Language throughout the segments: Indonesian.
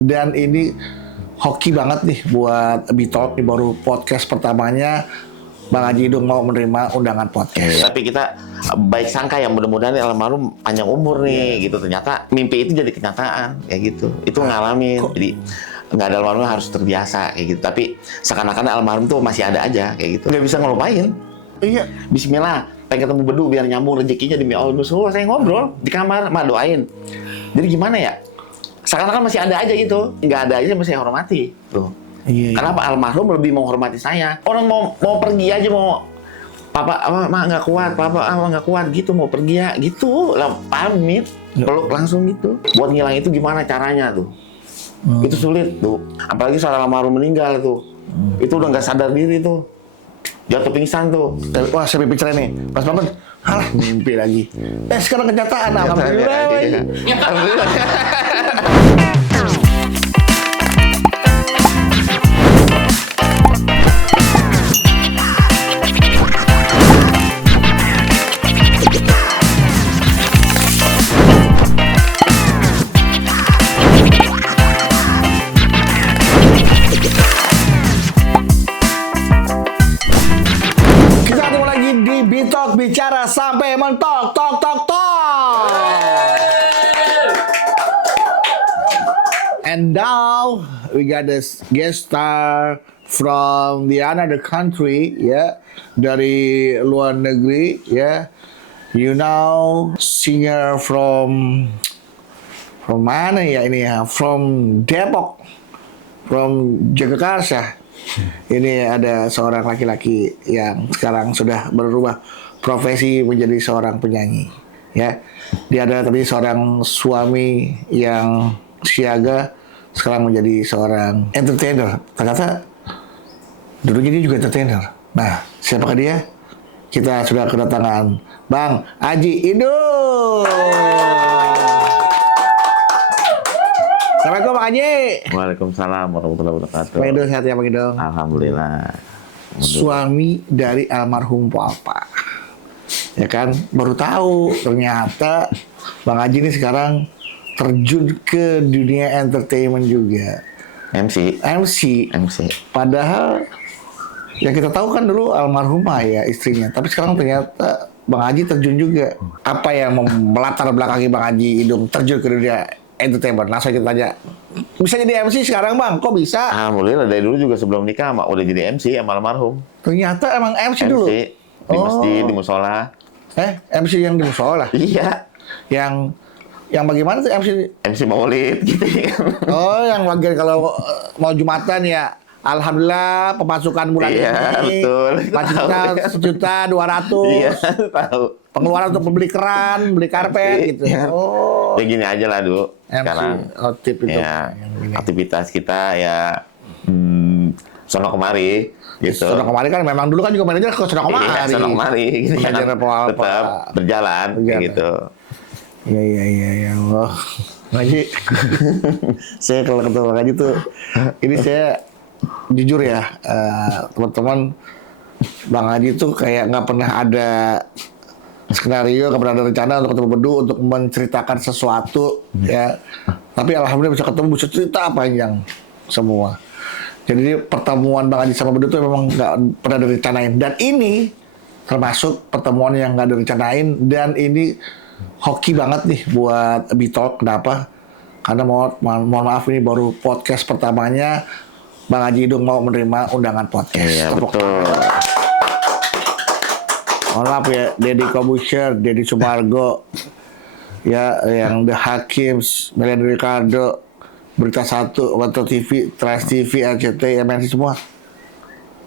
Dan ini hoki banget nih buat Bitalk, nih baru podcast pertamanya Bang Haji Idung mau menerima undangan podcast. Tapi kita baik sangka ya, mudah-mudahan almarhum panjang umur nih gitu. Ternyata mimpi itu jadi kenyataan kayak gitu. Itu ngalamin. Jadi nggak ada almarhum harus terbiasa kayak gitu. Tapi seakan-akan almarhum tuh masih ada aja kayak gitu. Nggak bisa ngelupain. Iya. Bismillah, pengen ketemu Bedu biar nyambung rezekinya demi Allah. Saya ngobrol di kamar, mah doain. Jadi gimana ya? Seakan-akan masih ada aja gitu. Nggak ada aja masih saya hormati. Tuh. Iya. Kenapa almarhum lebih menghormati saya? Orang mau pergi aja, mau papa mak nggak kuat, papa nggak kuat gitu, mau pergi ya gitu, lah pamit, peluk langsung gitu. Buat ngilang itu gimana caranya tuh? Itu sulit tuh. Apalagi soal almarhum meninggal tuh. Itu udah nggak sadar diri tuh. Jatuh pingsan tuh. Wah, saya bicara nih. Pas bangun, halah mimpi lagi. Sekarang kenyataan. Alhamdulillah. Kita ketemu lagi di Bitalk, bicara sampai mentok, tok. And now we got this guest star from the another country, ya, dari luar negeri, ya. You know, singer from mana ya ini ya? From Depok, from Jakarta. Ini ada seorang laki-laki yang sekarang sudah berubah profesi menjadi seorang penyanyi, ya. Dia adalah tadi seorang suami yang siaga, sekarang menjadi seorang entertainer. Ternyata dulunya dia juga entertainer. Nah, siapakah dia? Kita sudah kedatangan Bang Haji Idung. Assalamualaikum Bang Haji. Waalaikumsalam warahmatullahi wabarakatuh. Bang Idung sehat ya Bang Idung? Alhamdulillah. Suami dari almarhum Papa. Ya kan, baru tahu ternyata Bang Haji ini sekarang terjun ke dunia entertainment juga. MC. Padahal yang kita tahu kan dulu almarhumah ya istrinya, tapi sekarang ternyata Bang Haji terjun juga. Apa yang melatar belakangi Bang Haji Idung terjun ke dunia entertainment? Langsung kita tanya. Bisa jadi MC sekarang Bang? Kok bisa? Alhamdulillah dari dulu juga sebelum nikah udah jadi MC sama almarhum. Ternyata emang MC dulu? Di masjid, di musola. MC yang di musola? Iya. Yang bagaimana tuh MC Maulid gitu ya. Oh, yang bagian kalau mau Jumatan ya, alhamdulillah pemasukan bulan ini. Iya, betul. 4.200.000. Iya, tahu. Pengeluaran untuk membeli keran, beli karpet gitu. Ya. Oh. Ya gini aja lah dulu. Sekarang tip itu. Ya, aktivitas kita ya sono kemari gitu. Sono kemari kan memang dulu kan juga manajer ke sono kemari. Iya, sono kemari gitu ya. Tetap berjalan gitu. Iya. Allah. Haji, saya kalau ketemu Bang Haji tuh, ini saya jujur ya, teman-teman, Bang Haji tuh kayak nggak pernah ada skenario, nggak pernah ada rencana untuk ketemu Bedu untuk menceritakan sesuatu, ya. Tapi alhamdulillah bisa ketemu, bisa cerita panjang semua. Jadi pertemuan Bang Haji sama Bedu tuh memang nggak pernah direncanain. Dan ini termasuk pertemuan yang nggak direncanain, dan ini hoki banget nih buat Bitalk. Kenapa? Karena mohon maaf ini baru podcast pertamanya Bang Haji Idung mau menerima undangan podcast. Iya, betul. Mohon maaf ya, Deddy Kobusher, Deddy Sumargo, ya, yang The Hakims, Melanie Ricardo, Berita Satu, Metro TV, Trans TV, RCTI, MNC semua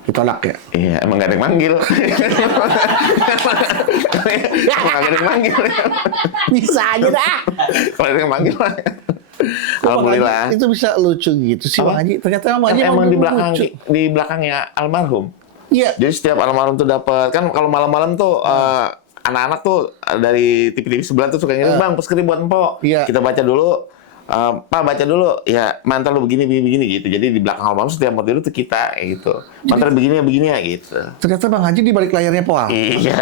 ditolak ya? Iya, emang gak ada yang manggil. Emang gak ada yang manggil. Bisa aja dah. Kalau ada yang manggil lah. Alhamdulillah. Itu bisa lucu gitu sih Bang Haji. Ternyata Bang Haji emang lucu. di belakangnya almarhum. Iya. Jadi setiap almarhum tuh dapat, kan kalau malam-malam tuh anak-anak tuh dari TV-TV sebelah tuh suka ngirim, Bang, peskrim buat Empok. Iya. Kita baca dulu. Pak baca dulu ya, mantel lu begini gitu. Jadi di belakang almarhum setiap mau tidur tuh kita kayak gitu. Mantel begini ya gitu. Ternyata Bang Haji di balik layarnya Poal. Iya.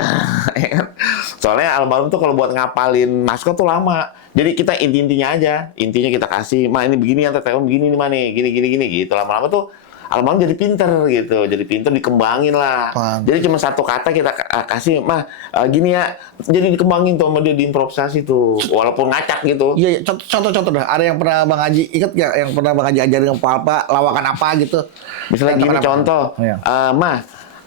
Soalnya almarhum tuh kalau buat ngapalin naskah tuh lama. Jadi kita intinya aja, intinya kita kasih, ini begini yang tertekan begini nih nih, gini gitu. Lama-lama tuh almarhum jadi pinter gitu, jadi pinter dikembangin lah. Jadi cuma satu kata kita kasih, gini ya, jadi dikembangin tuh sama dia diimprovisasi tuh, walaupun ngacak gitu. Iya, contoh dah. Ada yang pernah Bang Haji inget nggak? Yang pernah Bang Haji ajarin apa lawakan apa gitu? Misalnya gini contoh, Iya.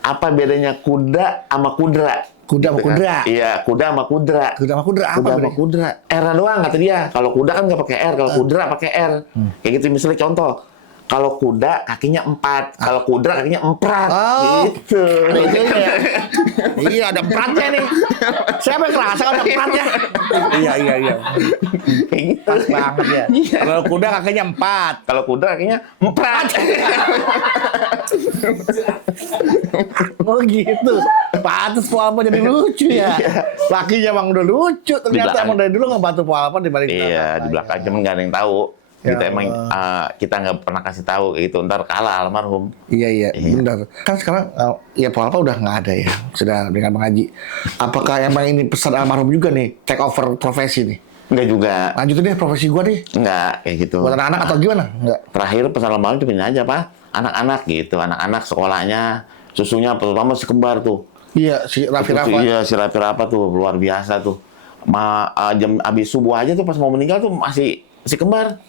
Apa bedanya kuda sama kudra? Kuda sama Gitu kan? kudra. Iya, kuda sama kudra. Kuda sama kudra apa? Kuda sama bedanya? kudra. R doang kata dia. Kalau kuda kan nggak pakai R, kalau kudra pakai R. Kayak gitu misalnya contoh. Kalau kuda kakinya 4, kalau kudra kakinya 4. Oh, gitu. itu ya. Iya, ada empratnya nih. Siapa yang ngerasa ada empratnya? Iya. Kayak gitu. Pas banget ya. Iya. Kalau kuda kakinya 4. Kalau kuda kakinya 4. Oh gitu. Pantes Po Alpa jadi lucu ya. Lakinya emang udah lucu. Ternyata emang dari dulu ngebantu Po Alpa dibalik Iya, di belakang cuman nggak ada yang tahu. Ya Kita emang kita nggak pernah kasih tahu gitu. Ntar kalah almarhum. Iya, benar. Kan sekarang ya Po Alpa udah nggak ada ya. Sudah dengan Bang Haji. Apakah emang ini pesan almarhum juga nih? Take over profesi nih? Enggak juga. Lanjutin deh profesi gua deh. Enggak kayak gitu. Buat anak-anak atau gimana? Enggak. Terakhir pesan almarhum itu aja Pak. Anak-anak gitu. Anak-anak sekolahnya susunya terutama si kembar tuh. Iya, si Raffi Rafa. Iya, si Raffi Rafa tuh luar biasa tuh. Jam abis subuh aja tuh pas mau meninggal tuh masih si kembar.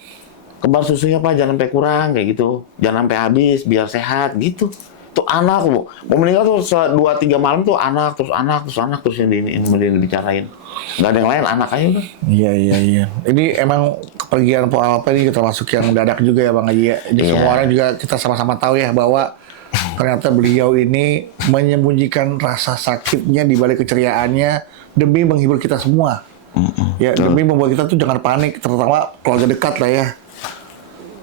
Kembar susunya Pak jangan sampai kurang kayak gitu. Jangan sampai habis biar sehat gitu. Tuh anak Bu. Mau meninggal tuh 2-3 malam tuh anak terus yang dibicarain. Nggak ada yang lain, anak aja udah. Iya. Ini emang kepergian Po Alpa ini termasuk yang mendadak juga ya Bang Haji ya. Jadi semua orang juga kita sama-sama tahu ya bahwa ternyata beliau ini menyembunyikan rasa sakitnya di balik keceriaannya demi menghibur kita semua. Ya, demi membuat kita tuh jangan panik, terutama keluarga dekat lah ya.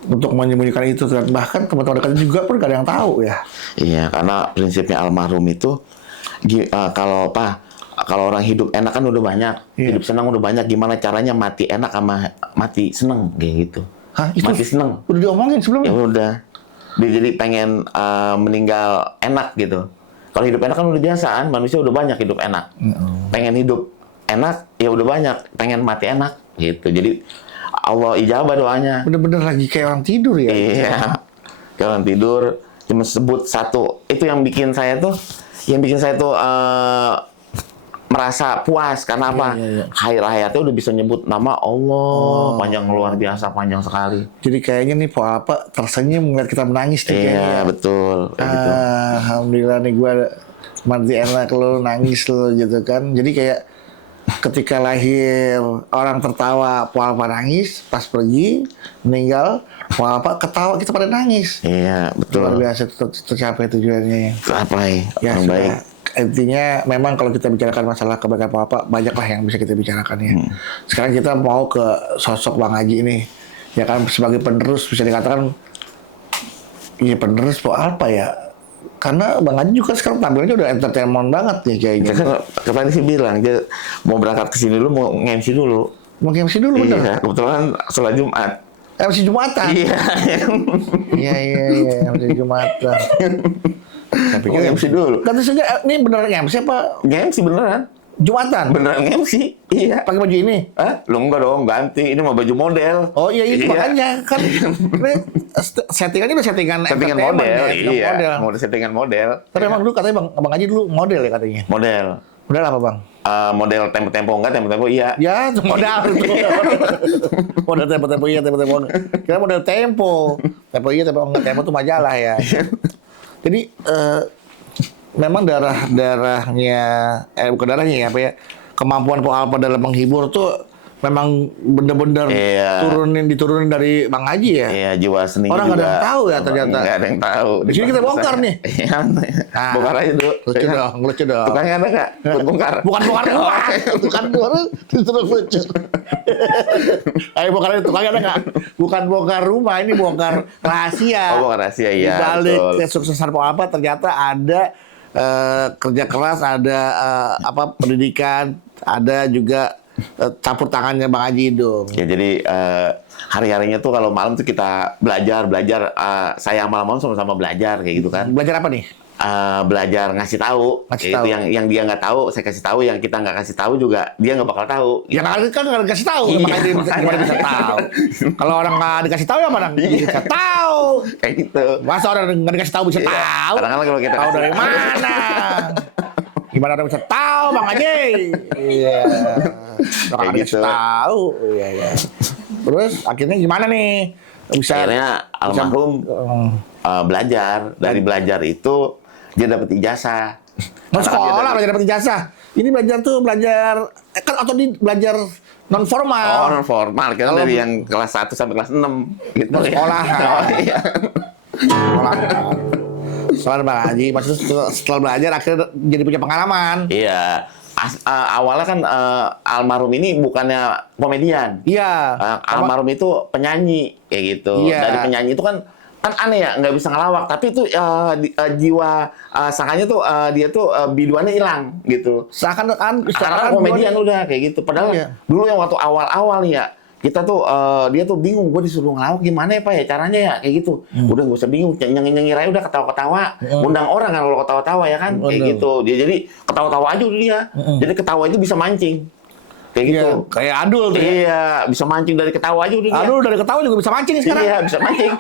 Untuk menyembunyikan itu, dan bahkan teman-teman dekat juga pun gak ada yang tahu ya. Iya, karena prinsipnya almarhum itu kalau orang hidup enak kan udah banyak, hidup senang udah banyak. Gimana caranya mati enak sama mati seneng kayak gitu? Hah, itu mati seneng. udah diomongin sebelumnya. Ya udah, dia jadi pengen meninggal enak gitu. Kalau hidup enak kan udah biasa kan, manusia udah banyak hidup enak. Pengen hidup enak, ya udah banyak. Pengen mati enak gitu. Jadi Allah ijabah doanya. Bener-bener lagi kayak orang tidur ya. Iya, kayak orang tidur. Cuma sebut satu. Itu yang bikin saya tuh, merasa puas. Karena apa? Iya. Hayatnya udah bisa nyebut nama Allah. Panjang, luar biasa, panjang sekali. Jadi kayaknya nih Po Alpa tersenyum melihat kita menangis nih kayaknya. Iya, betul. Kayak gitu. Alhamdulillah nih gue mati enak lo nangis lo gitu kan. Jadi kayak ketika lahir orang tertawa Po Alpa nangis, pas pergi meninggal Po Alpa ketawa kita pada nangis. Iya, betul. Luar biasa tercapai tujuannya. Tercapai. Ya Yang baik. Intinya memang kalau kita bicarakan masalah kebaikan Po Alpa banyak lah yang bisa kita bicarakan ya. Sekarang kita mau ke sosok Bang Haji ini. Ya kan sebagai penerus bisa dikatakan iya penerus Po Alpa ya. Karena Bang Haji juga sekarang tampilnya udah entertainment banget nih kayaknya. Kemarin sih bilang dia mau berangkat ke sini dulu, mau nge-MC dulu. Mau MC dulu bener? Iya, kebetulan sholat Jumat. MC Jumatan? Iya. Iya, MC Jumatan. Tapi Mau nge-MC dulu. Kata saja, ini beneran MC apa? Nge-MC beneran. Jumatan? Beneran nge-MC. Iya. Pakai baju ini? Hah? Lu enggak dong, ganti. Ini mah baju model. Oh iya, makanya kan ini settingannya udah settingan Settingan model, ya, iya. Model settingan model. Tapi emang dulu katanya Bang Haji dulu model ya katanya. Model. Model apa Bang? Model tempo-tempo enggak, tempo-tempo iya. Ya, itu modal. Model tempo iya, tempo enggak. Kira model tempo. Tempo iya, tempo enggak. Tempo itu majalah ya. Jadi memang darahnya bukan darahnya ya, apa ya? Kemampuan Po Alpa dalam menghibur tuh memang bener-bener diturunin dari Bang Haji ya. Iya, jiwa seni. Orang nggak ada yang tahu ya ternyata. Nggak ada yang tahu. Di sini kita bongkar nih. Iya, bongkar aja dulu. Lucu dong. Tukangnya ada nggak? Buat bongkar. Bukan bongkar rumah. Bukan bongkar, terus lucu. Ayo bongkar itu, tukangnya ada nggak? Bukan bongkar rumah, ini bongkar rahasia. Oh, bongkar rahasia, iya. Di balik kesuksesan Po Alpa ternyata ada kerja keras, ada pendidikan, ada juga campur tangannya Bang Haji dong. Ya jadi hari-harinya tuh kalau malam tuh kita belajar. Saya malam-malam sama-sama belajar kayak gitu kan. Belajar apa nih? belajar ngasih tahu. Ngasih Itu tahu. yang dia nggak tahu, saya kasih tahu. Yang kita nggak kasih tahu juga dia nggak bakal tahu. Ya kan nggak dikasih tahu, Iya, makanya dia makanya. gimana bisa tahu. Kalau orang nggak dikasih tahu ya mana bisa tahu. Kayak gitu. Masa orang nggak dikasih tahu bisa Iya. tahu? Kadang-kadang kalau kita Tahu kasih dari tahu. mana? Gimana orang bisa tahu, Bang Haji? Iya. Orang nggak dikasih gitu. tahu. Iya, iya. Terus akhirnya gimana nih? Bisa Akhirnya almarhum belajar. Dari belajar itu dia dapat ijazah. mau Karena kan dia sekolah dari- belajar dapat ijazah. Ini belajar kan atau di belajar non Oh, formal. non formal. Kita Kalau- dari yang kelas 1 sampai kelas 6 gitu ya. Sekolah. Oh, iya. Sekolah. Soalnya Bang Haji, maksudnya setelah belajar akhirnya jadi punya pengalaman. Iya. Awalnya kan almarhum ini bukannya komedian. Iya. Almarhum itu penyanyi kayak gitu. Iya. Dari penyanyi itu kan aneh ya, nggak bisa ngelawak. Tapi itu jiwa sangkanya tuh dia tuh biduannya hilang gitu. Seakan Sekarang kan komedian udah kayak gitu. Padahal Iya. dulu yang waktu awal-awal nih ya, kita tuh dia tuh bingung, gue disuruh ngelawak gimana ya Pak ya caranya ya kayak gitu. Udah gak usah bingung, nyanyi-nyanyi aja udah ketawa-ketawa. Undang orang kan kalau ketawa-tawa ya kan kayak Bener. gitu. Dia jadi ketawa-tawa aja udah dia. Jadi ketawa itu bisa mancing. Kayak Iya, gitu. kayak Adul tuh. Ya. Iya, bisa mancing dari ketawa aja udah dia. Adul dari ketawa juga bisa mancing sekarang. Iya, bisa mancing.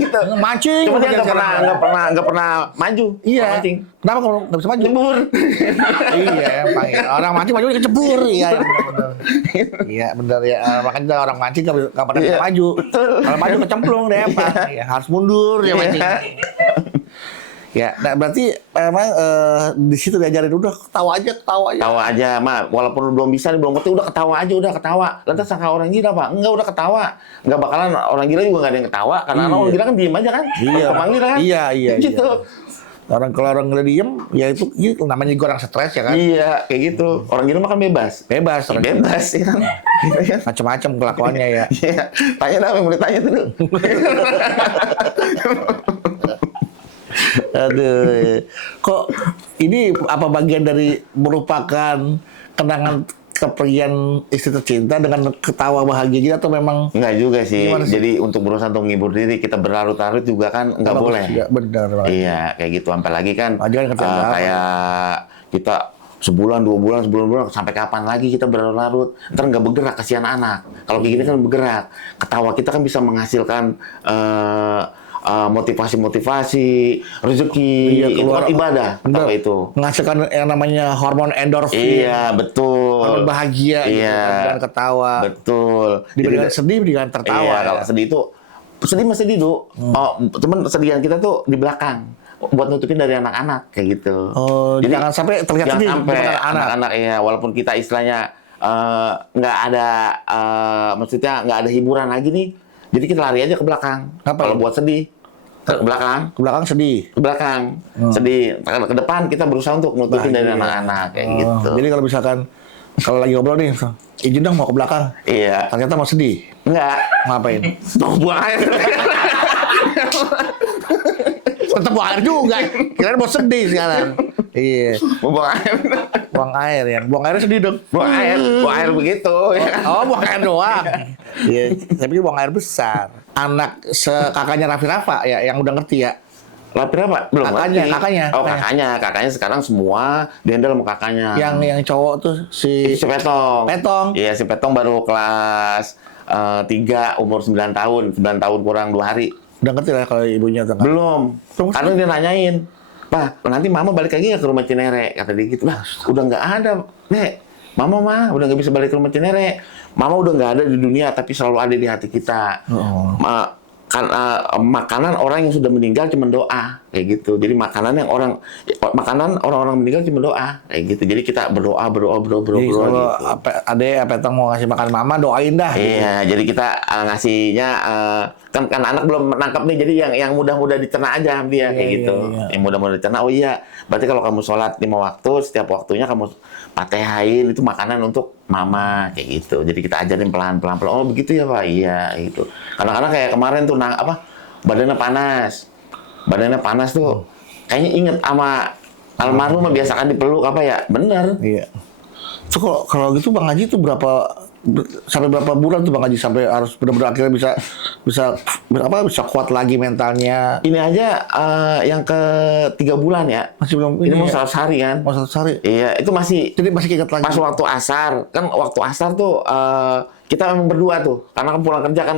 gitu. Mancing. Cuma dia udah sekarang. nggak pernah maju. Iya. Mancing. Kenapa kamu nggak bisa maju? Nyebur. Iya, orang mancing maju kecebur. Iya, benar. Iya, benar ya. Makanya orang mancing nggak pernah bisa Iya, maju. betul. Kalau maju kecemplung deh, Pak. Iya, harus mundur ya Iya. mancing. Ya, nah berarti memang di situ diajarin udah ketawa aja. Ketawa aja, mah. Walaupun lu belum bisa, belum ngerti, udah ketawa. Lantas sangka orang gila, Pak? Enggak, udah ketawa. Enggak bakalan, orang gila juga nggak ada yang ketawa. Karena Iya. orang gila kan diem aja kan? Iya. Kepanggil kan? Iya. Gitu. Kalau orang gila diem, ya itu namanya juga orang stres ya kan. Iya, kayak gitu. Orang gila makan bebas. Bebas, orang gila. Bebas, ya kan? Gitu kan? Macam-macam kelakuannya ya. Iya. Tanya dah, yang boleh tanya tuh. Aduh, kok ini apa bagian dari merupakan kenangan kepergian istri tercinta dengan ketawa bahagia gitu atau memang Enggak juga sih. Gimana sih? Jadi untuk berusaha untuk menghibur diri, kita berlarut-larut juga kan nggak bagus boleh. juga? Benar banget. Iya, kayak gitu. Sampai lagi kan Apalagi kan kerjaan apa? kayak kita sebulan, 2 bulan, sampai kapan lagi kita berlarut? Ntar nggak bergerak, kasihan anak. Kalau kayak gini kan bergerak. Ketawa kita kan bisa menghasilkan motivasi, rezeki, Iya, itu keluar- kan ibadah. Benar. Ketawa itu. menghasilkan yang namanya hormon endorfin, Iya, betul. hormon bahagia gitu Iya. kan, dengan ketawa. Betul. Dibandingkan Jadi- sedih dengan tertawa. Iya, kalau ya. sedih itu sedih mah sedih, Du. Oh, cuman kesedihan kita tuh di belakang buat nutupin dari anak-anak kayak gitu. Oh, Jadi, jangan sampai terlihat jangan sedih di sampai depan anak. anak-anak ya, walaupun kita istilahnya nggak ada maksudnya nggak ada hiburan lagi nih. Jadi kita lari aja ke belakang. Ngapain? Kalau buat sedih ke belakang, Ke belakang sedih. ke belakang. Sedih. Ke depan kita berusaha untuk nutupin dari anak-anak kayak gitu. Jadi kalau misalkan kalau lagi ngobrol nih, izin dong mau ke belakang. Iya. Ternyata mau sedih. Enggak. Ngapain? Mau buang air. Tetap buang air juga. Kirain mau sedih sekarang. Iya. Mau buang air. Buang air ya. Buang airnya sedih dong. Buang air begitu ya kan. Oh, buang air doang. Iya, tapi buang air besar. Anak kakaknya Raffi Rafa ya yang udah ngerti ya. Lapi apa? Belum Kakaknya, ngerti. kakaknya, Oh, kakaknya. kakaknya sekarang semua dihandle sama kakaknya. Yang cowok tuh si Si Petong. Petong. Iya, si Petong baru kelas 3, umur 9 tahun. 9 tahun kurang 2 hari. udah ngerti lah kalau ibunya tuh. Belum. Terus? Karena dia nanyain, Pak, nanti mama balik lagi nggak ke rumah Cinere? Kata dia gitu. Lah, udah nggak ada, Nek. Mama mah udah nggak bisa balik ke rumah Cinere. Mama udah nggak ada di dunia, tapi selalu ada di hati kita. Oh. Makanan orang yang sudah meninggal cuma doa kayak gitu. Jadi makanan orang-orang meninggal cuma doa kayak gitu. Jadi kita berdoa Jadi kalau gitu. Petong mau ngasih makan mama doain dah. gitu. Iya, jadi kita ngasihnya kan anak belum nangkap nih, jadi yang mudah-mudah dicerna aja sama dia kayak Iya, gitu. iya. Yang mudah-mudah dicerna. Oh iya, berarti kalau kamu sholat 5 waktu, setiap waktunya kamu patehain itu makanan untuk mama kayak gitu. Jadi kita ajarin pelan-pelan. Oh begitu ya Pak, iya gitu. Kadang-kadang kayak kemarin tuh badannya panas tuh. Kayaknya inget sama almarhum biasakan dipeluk apa ya? Bener. Iya. So, kalau gitu Bang Haji tuh berapa sampai berapa bulan tuh Bang Haji sampai harus benar-benar akhirnya bisa kuat lagi mentalnya? Ini aja yang ke 3 bulan ya. Masih belum Ini mau ya? 100 hari kan? Mau 100 hari. Iya, itu masih Jadi masih ingat lagi. pas waktu asar. Kan waktu asar tuh kita memang berdua tuh. Karena kan pulang kerja kan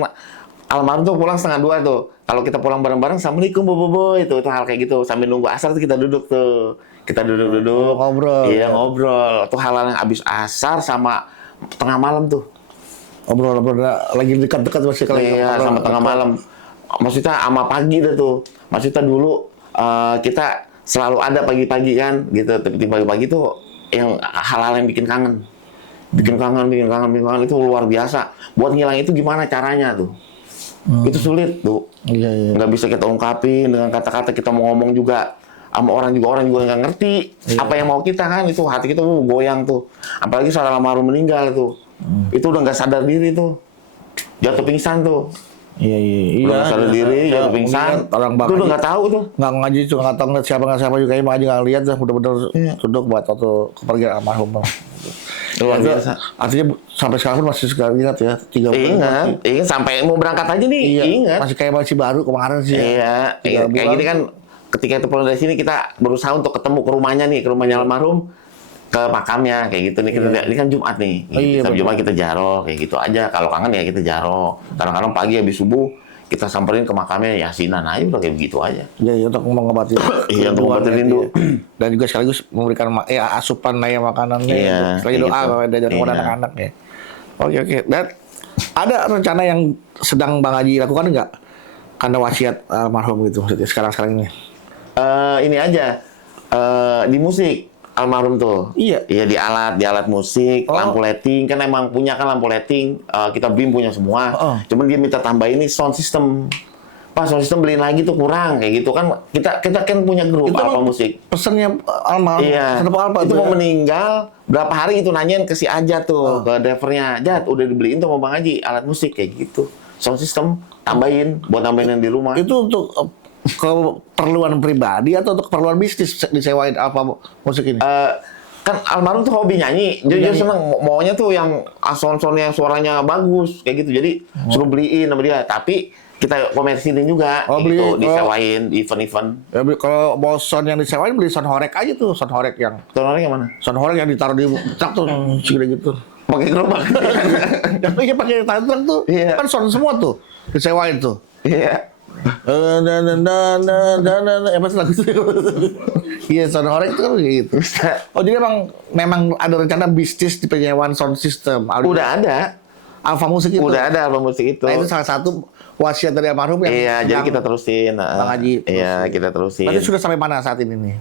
almarhum tuh pulang 1:30 tuh. Kalau kita pulang bareng-bareng, Assalamualaikum bobo itu hal kayak gitu. Sambil nunggu asar tuh kita duduk tuh. Kita duduk-duduk. Ngobrol. Iya, ngobrol. Tuh hal-hal yang abis asar sama tengah malam tuh. Ngobrol lagi dekat-dekat masih kalau Iya, sama tengah malam. Maksudnya sama pagi deh tuh. Maksudnya dulu kita selalu ada pagi-pagi kan, gitu. Tapi pagi-pagi tuh yang hal-hal yang bikin kangen. Bikin kangen itu luar biasa. Buat ngilang itu gimana caranya tuh? Itu sulit tuh. Iya. Nggak bisa kita ungkapin dengan kata-kata, kita mau ngomong juga sama orang juga nggak ngerti apa yang mau kita kan. Itu hati kita goyang tuh. Apalagi saat almarhum meninggal tuh. Itu udah nggak sadar diri tuh. Jatuh pingsan tuh. Iya. Udah nggak sadar diri, jatuh pingsan. Orang Itu udah nggak tahu tuh. nggak ngaji juga nggak tahu ngeliat siapa juga Bang Haji nggak lihat dah bener-bener duduk buat waktu kepergian almarhum Bang. Luar Itu biasa. Artinya sampai sekarang masih sekali ingat ya 3 bulan. Ingat sampai mau berangkat aja nih. Iya, Ingat. masih kayak masih baru kemarin sih. Iya, Tiga kayak bulan. gini kan ketika itu pulang dari sini kita berusaha untuk ketemu ke rumahnya nih, ke rumahnya almarhum, ke makamnya kayak gitu nih. Ini kan Jumat nih. Gitu. Iya, Setiap betul. Jumat kita jaro kayak gitu aja. Kalau kangen ya kita jaro. Kadang-kadang pagi habis subuh kita samperin ke makamnya yasinan aja udah kayak begitu aja. Iya, untuk mengobatin. Iya, untuk ngobatin rindu. Dan juga sekaligus memberikan asupan makanannya. Iya, Lagi doa gitu. kalau dari Iya. anak-anak ya. Oke. Dan ada rencana yang sedang Bang Haji lakukan nggak? Karena wasiat almarhum gitu maksudnya sekarang ini. Ini aja di musik almarhum tuh. Iya. Iya di alat musik, Oh. lampu lighting kan emang punya kan lampu lighting kita BIM punya semua. Oh. Cuman dia minta tambahin nih sound system. Pas sound system beliin lagi tuh kurang kayak gitu kan kita kan punya grup Itu apa emang musik. Pesannya almarhum. Iya. Pesan apa Itu tuh mau ya? meninggal berapa hari itu nanyain ke si Ajat tuh ke drivernya. Jat udah dibeliin tuh sama Bang Haji alat musik kayak gitu. Sound system tambahin buat nambahin yang di rumah. Itu untuk keperluan pribadi atau untuk keperluan bisnis disewain apa musik ini? Kan almarhum tuh hobi nyanyi, dia nyanyi. seneng maunya tuh yang sound yang suaranya bagus kayak gitu, jadi suruh beliin sama dia. Tapi kita komersilin juga, Oh, kayak gitu, beli- disewain di event-event. Ya, kalau mau sound yang disewain beli sound horek aja tuh, sound horek yang Tonalnya yang mana? sound horek yang ditaruh di truk tuh segede gitu. Pakai gerobak. Yang iya pakai truk tuh, Iya. kan sound semua tuh disewain tuh. Iya. Apa sih lagu itu? Iya, sound horek itu kan gitu. Bisa. Oh, jadi memang ada rencana bisnis di penyewaan sound system. Udah ada. Alfa Musik itu. Udah ada album musik itu. Nah, itu salah satu wasiat dari almarhum yang Iya, jadi sedang- kita terusin. Bang Haji Iya, terusin. kita terusin. Berarti sudah sampai mana saat ini nih?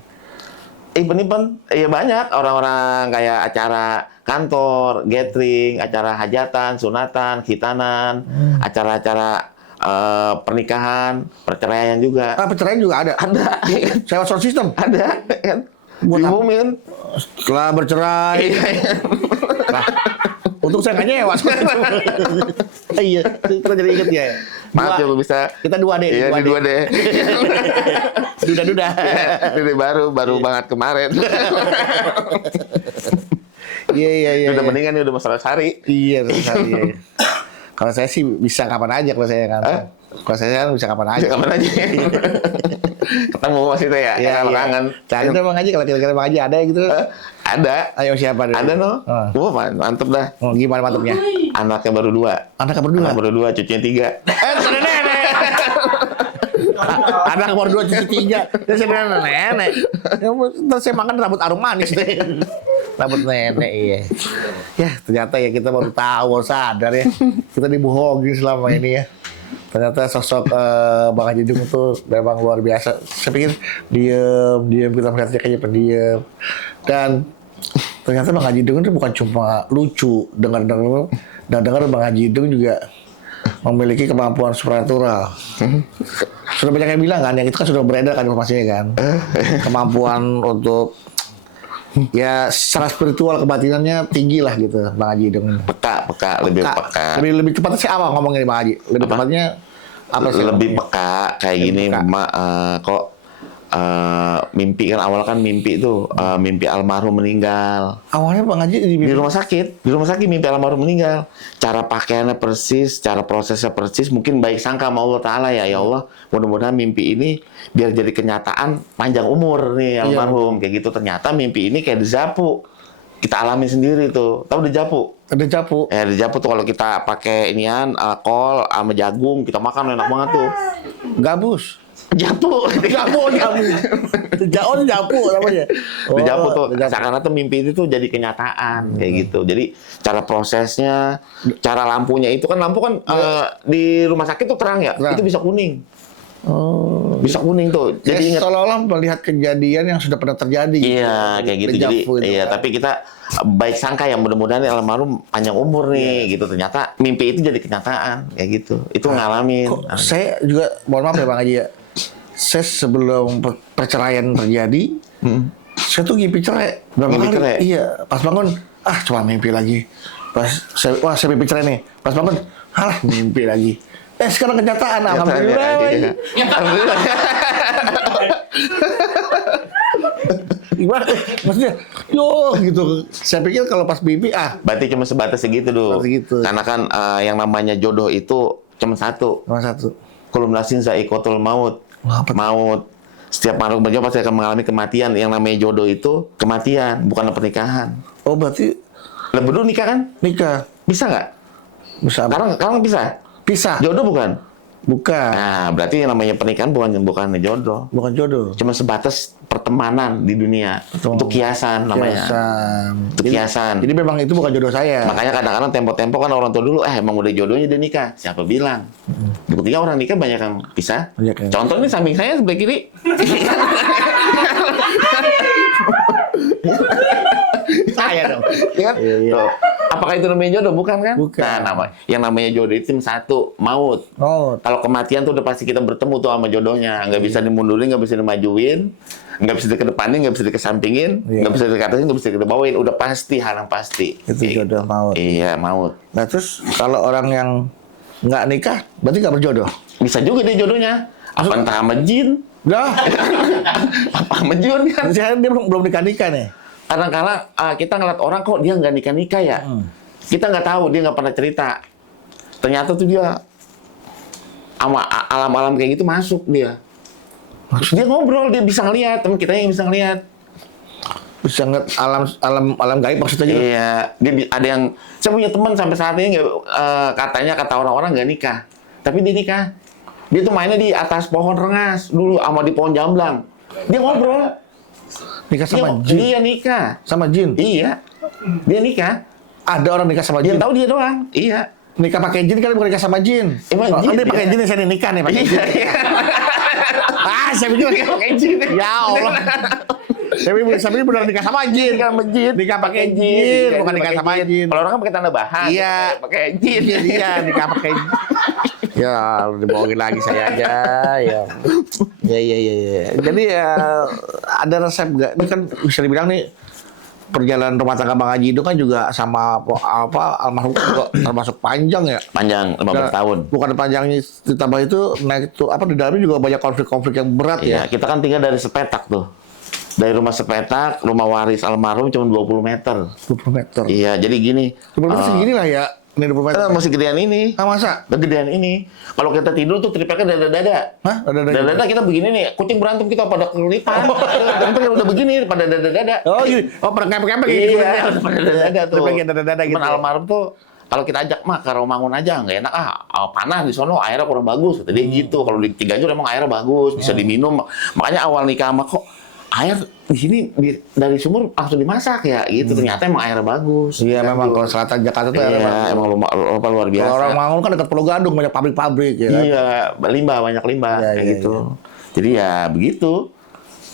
Event-event, iya banyak orang-orang kayak acara kantor, gathering, acara hajatan, sunatan, khitanan, acara-acara pernikahan, perceraian juga. Perceraian juga ada. Ada, ya kan? Sewa sound system. Ada, ya kan? Buat apa? Diumumin. Setelah bercerai. Iya, iya. Lah, untung saya nggak nyewa. Iya, kita jadi inget ya. Maaf ya, Dua. lu bisa. Kita dua deh. Iya, dua deh. Duda-duda. Ini baru banget kemarin. Iya. Udah mendingan nih, udah masalah sehari. Iya, sekali. Iya. Kalau saya sih bisa kapan aja kalau saya kan. Kalau saya kan bisa kapan aja. Kapan aja. Ketemu maksudnya ya, Iya, kalau iya. kangen. Cari dong Bang Haji, kalau kira-kira Bang Haji ada gitu. Ada. Ayo siapa dulu? Ada no. Oh. Wah, mantep dah. Oh, gimana mantepnya? Anaknya baru 2. Anak berdua. Anak baru 2, cucunya 3. Nenek. Anak baru 2 cucu 3. Dan saya bilang nenek. Terus saya makan rambut arum manis deh. Rambut nenek, iya. Ya, ternyata ya kita baru tahu, baru sadar ya. Kita dibohongin selama ini ya. Ternyata sosok Bang Haji Dung itu memang luar biasa. Saya pikir diam, kita melihatnya kayaknya pendiam. Dan ternyata Bang Haji Dung itu bukan cuma lucu, dengar Bang Haji Dung juga memiliki kemampuan supernatural. Sudah banyak yang bilang kan, yang itu kan sudah beredar kan informasinya kan. Kemampuan untuk ya secara spiritual kebatinannya tinggi lah gitu Bang Haji Dung. Peka, lebih peka. Lebih tepatnya sih apa ngomongnya nih Bang Haji? Lebih tepatnya apa sih? Lebih ngomongnya? peka kayak Lebih gini, peka. kok mimpi kan awal kan mimpi itu mimpi almarhum meninggal. Awalnya Bang Haji di Di rumah sakit mimpi almarhum meninggal. Cara pakaiannya persis, cara prosesnya persis, mungkin baik sangka sama Allah Ta'ala ya Allah, mudah-mudahan mimpi ini biar jadi kenyataan panjang umur nih almarhum, kayak gitu. Ternyata mimpi ini kayak dejavu. Kita alami sendiri tuh. Tahu dejavu? Dejavu. Dejavu tuh kalau kita pakai inian, kol sama jagung, kita makan enak banget tuh. Gabus. Japu. Japu namanya. Dejavu tuh, dejavu. seakan tuh mimpi itu tuh jadi kenyataan, kayak gitu. Jadi cara prosesnya, cara lampunya itu kan lampu kan di rumah sakit tuh terang ya, Terang. itu bisa kuning. Oh. Bisa kuning tuh. Jadi ingat. seolah-olah melihat kejadian yang sudah pernah terjadi. Iya, kayak gitu. Jadi, Dejavu itu, iya, kan. tapi kita baik sangka ya mudah-mudahan almarhum panjang umur nih, gitu. Ternyata mimpi itu jadi kenyataan, kayak gitu. Itu ngalamin. Kok saya juga, mohon maaf ya Bang Haji ya, saya sebelum perceraian terjadi, saya tuh ngimpi cerai. Berapa Ngimpi kali? cerai? Iya, pas bangun, cuma mimpi lagi. Saya mimpi cerai nih. Pas bangun, mimpi lagi. Sekarang kenyataan, alhamdulillah. Iya. Alhamdulillah. Gimana? Maksudnya, gitu. Saya pikir kalau pas mimpi, Berarti cuma sebatas segitu dulu. Segitu. Karena kan yang namanya jodoh itu cuma satu. cuma satu. Kullu nafsin za'iqatul maut. Wah, apa tuh? Maut. Setiap makhluk berjiwa pasti akan mengalami kematian. Yang namanya jodoh itu kematian, bukan pernikahan. Oh, berarti Lah berdua nikah kan? nikah. Bisa nggak? Bisa. Sekarang bisa. Pisah. Jodoh bukan? Bukan. Nah, berarti yang namanya pernikahan bukan jodoh. Bukan jodoh. Cuma sebatas pertemanan di dunia. Betul. Untuk kiasan namanya. Kiasan. Untuk kiasan. Jadi memang itu bukan jodoh saya. Makanya kadang-kadang tempo-tempo kan orang tua dulu, emang udah jodohnya dia nikah. Siapa bilang? Buktinya orang nikah banyak yang pisah. Banyak yang- Contoh ini samping saya sebelah kiri. Saya dong. Ya kan? Iya, iya. Tuh. Apakah itu namanya jodoh? Bukan kan? Bukan. Nah, yang namanya jodoh itu satu, maut. Oh, Kalau kematian tuh udah pasti kita bertemu tuh sama jodohnya. Nggak bisa dimundurin, nggak bisa dimajuin, nggak bisa dikedepanin, nggak bisa dikesampingin, Iya. nggak bisa dikatasin, nggak bisa dikebawain. Udah pasti, hal yang pasti. itu jodoh maut. Iya, maut. Nah, terus kalau orang yang nggak nikah, berarti nggak berjodoh? Bisa juga dia jodohnya. Apa entah sama jin, Lah, apa sama jin kan? saya dia belum nikah nih. Kadang-kadang kita ngeliat orang kok dia nggak nikah-nikah ya. Kita nggak tahu, dia nggak pernah cerita. Ternyata tuh dia sama alam-alam kayak gitu masuk dia. Dia ngobrol, dia bisa ngeliat, teman kita yang bisa ngeliat. Bisa ngeliat alam gaib maksudnya gitu. Iya, ada yang saya punya teman sampai saat ini katanya kata orang-orang nggak nikah, tapi dia nikah. Dia tuh mainnya di atas pohon rengas dulu sama di pohon jamblang. Dia ngobrol. Nikah sama jin. Dia nikah. Sama jin. Iya, dia nikah. Ada orang nikah sama jin. Yang tahu dia doang. Iya. Nikah pakai jin kan bukan nikah sama jin. Emang jin, Kan dia pakai iya. jin saya nih nikah nih pakai jin. Iya. Saya pikir nikah pakai jin. Ya Allah. Saya pikir benar nikah sama jin. Nikah sama jin. Nikah pakai jin, bukan nikah sama jin. Kalau orang kan pakai tanda bahan. Iya. Pakai jin. Iya, nikah pakai jin. Ya, lu dibohongin lagi saya aja. Ya. Ya. Jadi ada resep nggak? Ini kan bisa dibilang nih perjalanan rumah tangga Bang Haji itu kan juga sama almarhum juga termasuk panjang ya. Panjang 15 tahun. Bukan panjangnya ditambah itu naik tuh di dalamnya juga banyak konflik-konflik yang berat Iya, ya. kita kan tinggal dari sepetak tuh. Dari rumah sepetak, rumah waris almarhum cuma 20 meter. 20 meter. Iya, jadi gini. 20 meter segini lah ya. Ini 20 meter. Masih gedean ini. Masa? Gedean ini. Kalau kita tidur tuh tripeknya dada-dada. Hah? Dada-dada kita begini nih. Kucing berantem kita pada kelipan. Dan udah begini pada dada-dada. Oh gini. Oh, kempek-kempek gitu. Iya, pada dada-dada tuh. Bagian dada-dada gitu. Temen almarhum tuh kalau kita ajak mah ke Romangun aja nggak enak panas di sono airnya kurang bagus kata dia gitu. Kalau di Ciganjur emang airnya bagus bisa diminum. Makanya awal nikah sama kok air di sini dari sumur langsung dimasak ya gitu. Ternyata emang airnya bagus. Iya, memang kalau selatan Jakarta tuh Iya, emang luar biasa. Kalau orang Mangun kan dekat Pulau Gadung banyak pabrik-pabrik ya kan. Iya, limbah banyak limbah Iya, kayak iya, gitu. Jadi ya begitu.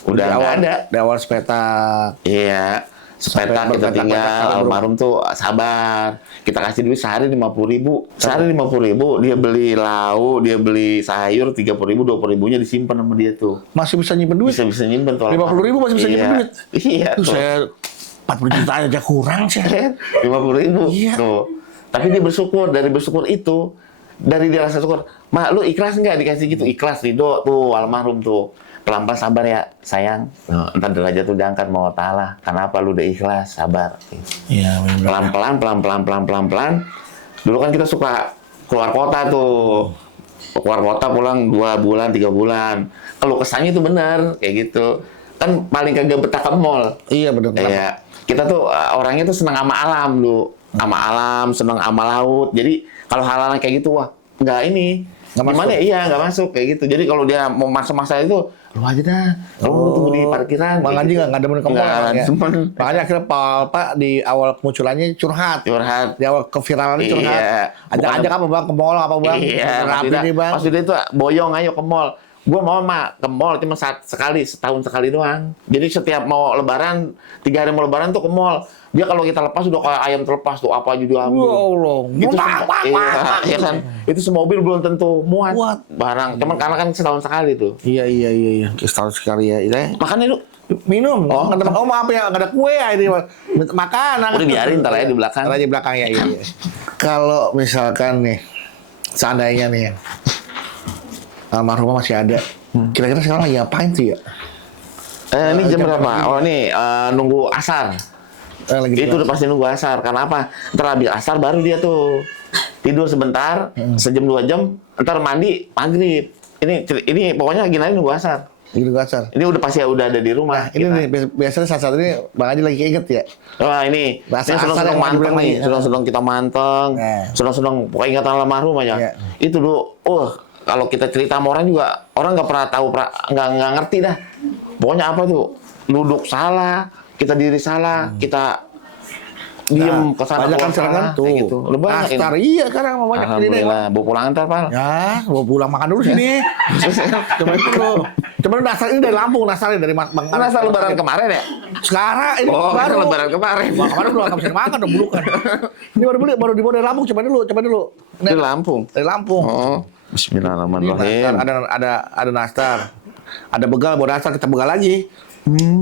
Udah Di nggak awal, ada. Di awal sepetak. Iya. Sepetak Sampai kita tinggal, berpetak-petak almarhum tuh sabar. Kita kasih duit sehari 50.000. Sehari 50.000, dia beli lauk, dia beli sayur 30.000, 20.000-nya disimpan sama dia tuh. Masih bisa nyimpen duit. Bisa nyimpen tuh. 50.000 masih bisa nyimpen duit. Iya. Itu tuh. saya 40 juta aja kurang sih. 50.000. Iya. Tuh. Tapi dia bersyukur, dari bersyukur itu dari dia rasa syukur. Mak, lu ikhlas nggak dikasih gitu? Ikhlas, ridho tuh almarhum tuh. Pelan-pelan sabar ya sayang. Ntar derajat tuh diangkat mau ta'ala. Kenapa lu udah ikhlas, sabar. Iya, benar. Pelan-pelan. Dulu kan kita suka keluar kota tuh. Keluar kota pulang 2 bulan, 3 bulan. Kalau kesannya itu benar kayak gitu. Kan paling kagak betah ke mall. Iya, benar. Kayak kita tuh orangnya tuh senang sama alam dulu. Sama alam, senang sama laut. Jadi kalau hal-hal kayak gitu, wah, gimana ya? Iya, nggak masuk kayak gitu. Jadi kalau dia mau masa-masa itu, lu aja dah. Kalau mau tunggu di parkiran. Bang Haji nggak demen ke mall. Ya. Cuman Makanya akhirnya Pak di awal kemunculannya curhat. Di awal keviralannya curhat. Iya. Ajak apa bang ke mall apa bang? Iya, Rapi nih bang. maksudnya itu boyong ayo ke mall. Gua mau ke mall cuma setahun sekali doang. Jadi setiap mau lebaran, 3 hari mau lebaran tuh ke mall. Dia kalau kita lepas udah kayak ayam terlepas tuh apa aja dia ambil. Ya Allah. Itu iya kan. Itu semobil belum tentu muat barang. Cuman karena kan setahun sekali tuh. Iya. Setahun sekali ya. Makanya lu Minum. Oh maaf ya, nggak ada kue ya ini. Makan. udah biarin ntar aja di belakang. Ntar aja di belakang ya. Iya. Kalau misalkan nih, seandainya nih, almarhumah masih ada. Kira-kira sekarang lagi ngapain sih ya? Ini jam berapa? Oh ini nunggu asar. Itu udah pasti nunggu asar. Karena apa? Ntar habis asar baru dia tuh tidur sebentar, sejam 2 jam, ntar mandi maghrib. Ini pokoknya gini aja nunggu asar. Ini udah pasti udah ada di rumah. Nah, ini nih biasanya saat ini Bang Haji lagi keinget ya. Wah ini sedang manteng nih, sedang kita manteng, sedang pokoknya ingatan almarhum aja. Itu dulu, kalau kita cerita sama orang juga, orang nggak pernah tahu, nggak ngerti dah. Pokoknya apa tuh, duduk salah, kita diri salah, kita diem kesana banyak kan sekarang tuh gitu. Nastar iya sekarang mau banyak ini. Alhamdulillah, bawa pulang ntar Pal. Ya, bawa pulang makan dulu sini. Coba Nastar ini dari Lampung, Nastar dari Bang. Nastar lebaran kemarin ya? Sekarang ini baru lebaran kemarin. Wah, kemarin belum bisa makan dong bulukan. Ini baru dibawa dari Lampung, coba dulu. Dari Lampung. Dari Lampung. Oh. Bismillahirrahmanirrahim. Ada Nastar. Ada begal, bawa Nastar kita begal lagi.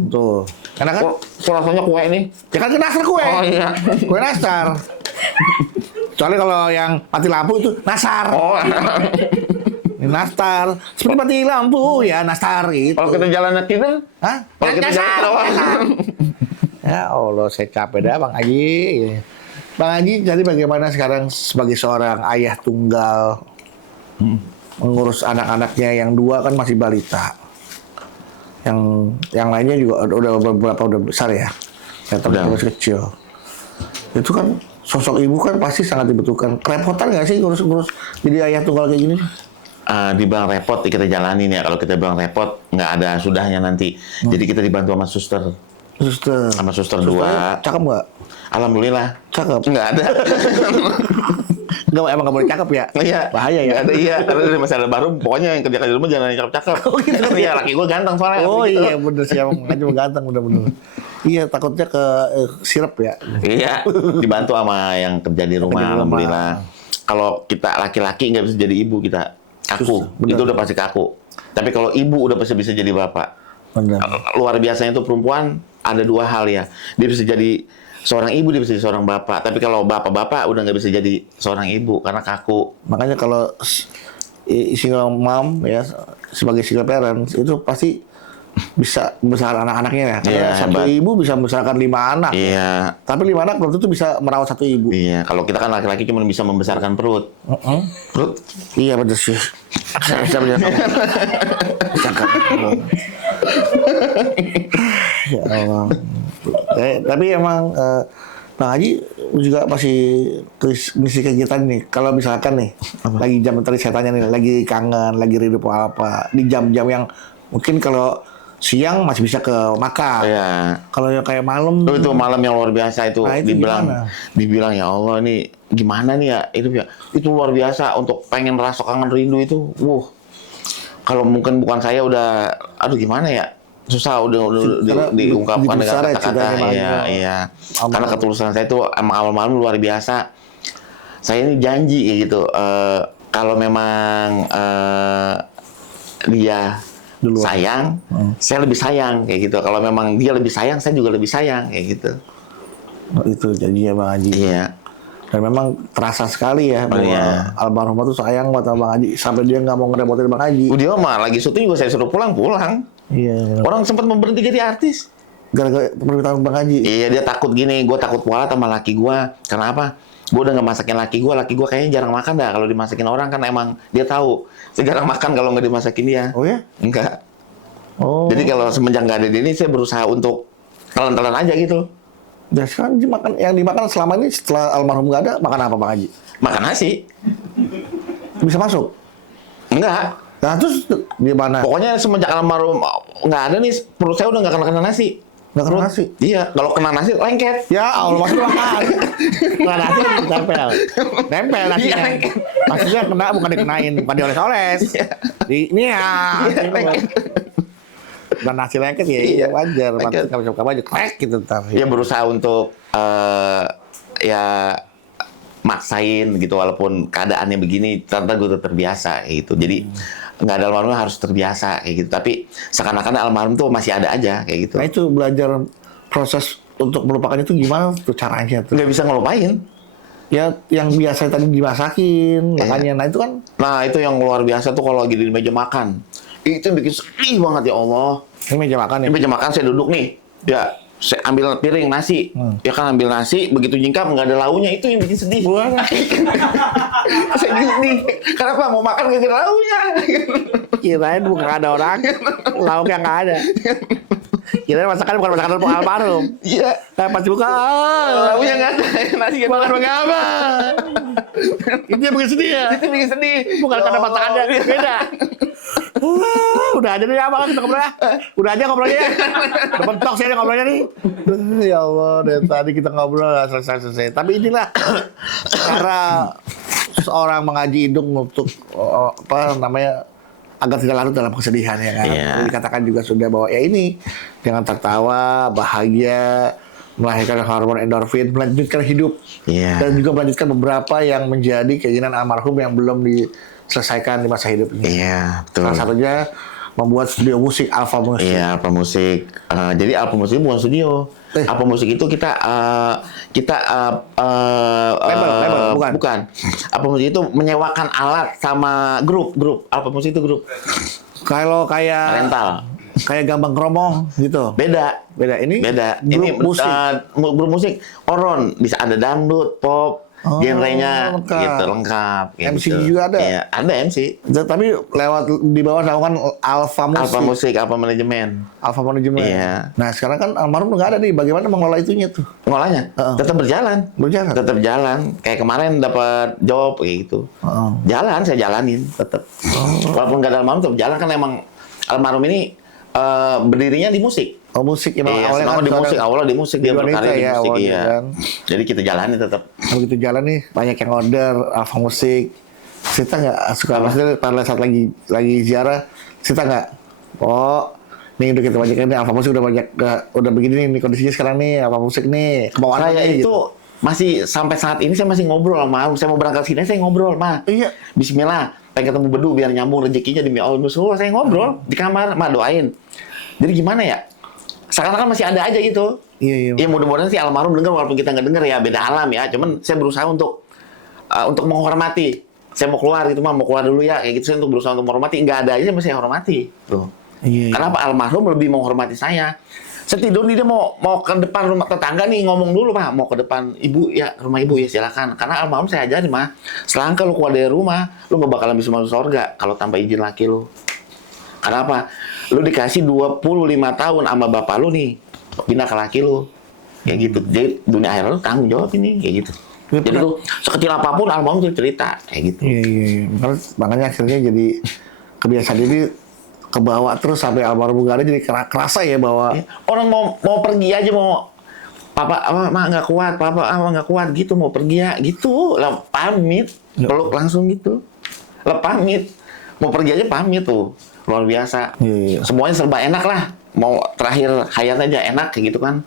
Tuh. Enak kan? Rasanya kue ini. Ya kan Nastar kue. Oh iya. Kue Nastar. Soalnya kalau yang mati lampu itu Nasar. Oh. Ini Nastar. Seperti mati lampu ya Nastar gitu. Kalau kita jalan kita, hah? Kalau kita jalan Ya Allah, saya capek dah Bang Haji. Bang Haji, jadi bagaimana sekarang sebagai seorang ayah tunggal mengurus anak-anaknya yang 2 kan masih balita. Yang lainnya juga udah beberapa udah besar ya. Yang tapi masih kecil. Itu kan sosok ibu kan pasti sangat dibutuhkan. Kerepotan nggak sih ngurus jadi ayah tunggal kayak gini? Dibilang repot kita jalanin ya. Kalau kita bilang repot nggak ada sudahnya nanti. Jadi kita dibantu sama suster. Sama suster 2. Cakep nggak? Alhamdulillah. Cakep. Nggak ada. Emang nggak boleh cakep ya? Iya. Bahaya ya? Nggak ada, iya. Karena dari masalah baru, pokoknya yang kerja di rumah jangan yang cakep-cakep. Iya, laki gue ganteng soalnya. Oh gitu. iya bener sih, emang cuma ganteng bener-bener. Iya, takutnya ke sirep ya. Iya, dibantu sama yang kerja di rumah, alhamdulillah. Kalau kita laki-laki nggak bisa jadi ibu, kita kaku. Itu udah pasti kaku. Tapi kalau ibu udah pasti bisa jadi bapak. Bener. Luar biasanya itu perempuan ada 2 hal ya. Dia bisa jadi seorang ibu, dia bisa jadi seorang bapak. Tapi kalau bapak-bapak udah nggak bisa jadi seorang ibu karena kaku. Makanya kalau single mom ya, sebagai single parent itu pasti bisa membesarkan anak-anaknya ya. Karena satu ibu bisa membesarkan 5 anak. Iya. Ya. Tapi 5 anak belum tentu bisa merawat satu ibu. Iya. Kalau kita kan laki-laki cuma bisa membesarkan perut. Perut? Iya betul sih. Bisa benar. Ya Allah. Tapi emang Bang Haji juga masih ngisi kegiatan nih. Kalau misalkan nih lagi jam tadi saya tanya nih, lagi kangen, lagi rindu apa di jam-jam yang mungkin kalau siang masih bisa ke makam. Iya. Kalau yang kayak malam itu malam yang luar biasa itu, itu dibilang ya Allah ini gimana nih ya itu luar biasa untuk pengen rasa kangen rindu itu. Kalau mungkin bukan saya udah gimana ya, susah udah diungkapkan dengan kata-kata. Iya. Karena ketulusan saya itu emang awal-awal luar biasa. Saya ini janji kayak gitu. Kalau memang dia sayang, saya lebih sayang kayak gitu. Kalau memang dia lebih sayang, saya juga lebih sayang kayak gitu. Itu jadinya Bang Haji. Iya. Dan memang terasa sekali ya bahwa iya. almarhum tuh sayang buat Bang Haji sampai dia nggak mau ngerepotin Bang Haji. Dia mah lagi syuting juga saya suruh pulang. Iya. Orang sempat mau berhenti jadi artis. Gara-gara permintaan Bang Haji. Iya, dia takut gini, gue takut kualat sama laki gue. Kenapa? Gue udah nggak masakin laki gue kayaknya jarang makan dah. Kalau dimasakin orang kan emang dia tahu. Saya jarang makan kalau nggak dimasakin dia. Oh ya? Enggak. Oh. Jadi kalau semenjak nggak ada dia ini, saya berusaha untuk telan-telan aja gitu. Dan sekarang yang dimakan selama ini setelah almarhum nggak ada, makan apa Bang Haji? Makan nasi. Bisa masuk? Enggak. Nah terus di mana? Pokoknya semenjak almarhum nggak ada nih, perut saya udah nggak kena nasi. Nggak kena nasi? Iya, kalau kena nasi lengket. Ya Allah, masih makan. Kena nasi nempel. Nempel nasinya. Iya, lengket. Maksudnya kena bukan dikenain, bukan dioles-oles. Ini ya. Dan nasi lengket ya, iya wajar. Lengket. Kalau suka aja krek gitu ntar. Ya berusaha untuk ya maksain gitu walaupun keadaannya begini, ternyata gue udah terbiasa kayak gitu. Jadi nggak ada almarhum harus terbiasa kayak gitu. Tapi seakan-akan almarhum tuh masih ada aja kayak gitu. Nah itu belajar proses untuk melupakan itu gimana tuh caranya tuh? Nggak bisa ngelupain. Ya yang biasa tadi dimasakin, Iya. makanya. Nah itu kan Nah itu yang luar biasa tuh kalau lagi di meja makan. Itu yang bikin sedih banget ya Allah. ini meja makan ya. Di meja makan saya duduk nih. Ya saya ambil piring nasi. Ya kan ambil nasi, begitu nyingkap nggak ada launya, itu yang bikin sedih. Saya gini, kenapa mau makan nggak ada launya? Kirain bukan ada orang, lauknya nggak ada. Kirain masakan bukan masakan almarhum. Iya. Nah, pas buka, Launya nggak ada, nasi kan makan pakai apa? Itu yang bikin sedih ya. itu bikin sedih. Bukan karena masakannya, beda. Udah aja nih apa kita ngobrol ya? Udah aja ngobrolnya ya. Udah mentok sih ngobrolnya nih. Ya Allah, dari tadi kita ngobrol nggak selesai-selesai. Tapi inilah cara seorang mengaji hidung untuk apa namanya agar tidak larut dalam kesedihan ya kan. Iya. Dikatakan juga sudah bahwa ya ini jangan tertawa, bahagia, melahirkan hormon endorfin, melanjutkan hidup. Iya. Dan juga melanjutkan beberapa yang menjadi keinginan almarhum yang belum diselesaikan di masa hidupnya. Iya, betul. Salah satunya membuat studio musik Alpha Musik. Iya, Alpha Musik. Jadi Alpha Musik bukan studio. Alpha Musik itu kita label, bukan? Alpha Musik itu menyewakan alat sama grup. Alpha Musik itu grup. Kalau kayak Rental. kayak Gambang Kromong gitu. Beda. Ini Beda. grup Ini musik. grup musik oron, bisa ada dangdut, pop, genrenya lengkap. gitu, lengkap. MC gitu. juga ada? Iya, ada MC. Tapi lewat di bawah naungan Alpha Musik. Alpha Musik, Alpha Manajemen. Alpha Manajemen. Iya. Nah sekarang kan almarhum nggak ada nih. Bagaimana mengelola itunya tuh? Ngolahnya tetap berjalan. Berjalan. Tetap jalan. Kayak kemarin dapat job kayak gitu. Jalan, saya jalanin tetap. Walaupun nggak ada almarhum tetap jalan kan emang almarhum ini berdirinya di musik. Oh musik emang Iya, awalnya senang kan di musik, awalnya di musik dia di berkarya wanita di ya, musik awalnya iya. kan. Jadi kita jalani tetap. Begitu jalan nih banyak yang order Alpha Musik. Sita nggak suka maksudnya pada saat lagi ziarah, Sita nggak? Oh, nih udah kita banyak ini Alpha Musik udah banyak udah begini nih kondisinya sekarang nih Alpha Musik nih kebawaan Saya nih, itu gitu. masih sampai saat ini saya masih ngobrol sama saya mau berangkat sini saya ngobrol mah. Iya. Bismillah, pengen ketemu Bedu biar nyambung rezekinya demi Allah. Saya ngobrol di kamar, mah doain. Jadi gimana ya? Seakan-akan masih ada aja gitu. Iya. Ya mudah-mudahan sih almarhum dengar walaupun kita nggak dengar ya beda alam ya. Cuman saya berusaha untuk menghormati. Saya mau keluar gitu mah mau keluar dulu ya kayak gitu saya untuk berusaha untuk menghormati. Nggak ada aja masih saya hormati. Tuh. Iya. Kenapa almarhum lebih menghormati saya? Saya tidur nih dia mau ke depan rumah tetangga nih ngomong dulu Pak mau ke depan ibu ya rumah ibu ya silakan. Karena almarhum saya ajarin mah selangkah lu keluar dari rumah lu nggak bakalan bisa masuk surga kalau tanpa izin laki lu. Kenapa? Lu dikasih 25 tahun sama bapak lu nih pindah ke laki lu kayak gitu. Jadi dunia akhirat lu tanggung jawab ini kayak gitu. Ya, Jadi lu sekecil apapun almarhum tuh cerita kayak gitu. Iya. Makanya akhirnya jadi kebiasaan ini kebawa terus sampai almarhum gak ada jadi kerasa ya bahwa Orang mau pergi aja mau papa mah nggak kuat, papa nggak kuat gitu mau pergi ya gitu. Lah pamit, peluk langsung gitu. Lah pamit. Mau pergi aja pamit tuh. Luar biasa. Iya. Semuanya serba enak lah. Mau terakhir hayat aja enak kayak gitu kan.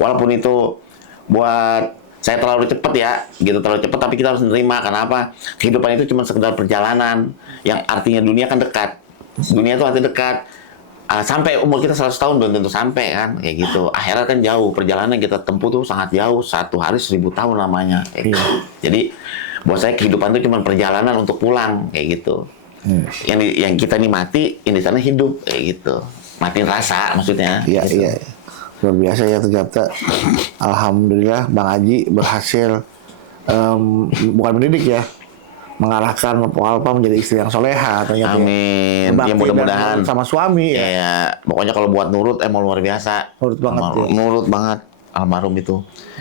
Walaupun itu buat saya terlalu cepet ya, gitu terlalu cepet tapi kita harus menerima. Kenapa? Kehidupan itu cuma sekedar perjalanan yang artinya dunia kan dekat. Dunia itu arti dekat. sampai umur kita 100 tahun belum tentu sampai kan, kayak gitu. Akhirat kan jauh, perjalanan yang kita tempuh tuh sangat jauh, 1 hari 1000 tahun lamanya. Kayak gitu. Jadi buat saya kehidupan itu cuma perjalanan untuk pulang, kayak gitu. Yang kita nikmati, yang di sana hidup, kayak gitu. Matiin rasa maksudnya. Iya, gitu. iya. Luar biasa ya ternyata. Alhamdulillah Bang Haji berhasil bukan mendidik ya, mengarahkan Alpa menjadi istri yang soleha ternyata. Amin. Berbakti Ya mudah-mudahan dan sama suami ya. ya. Pokoknya kalau buat nurut emang luar biasa. Nurut banget ya. Nurut banget almarhum itu.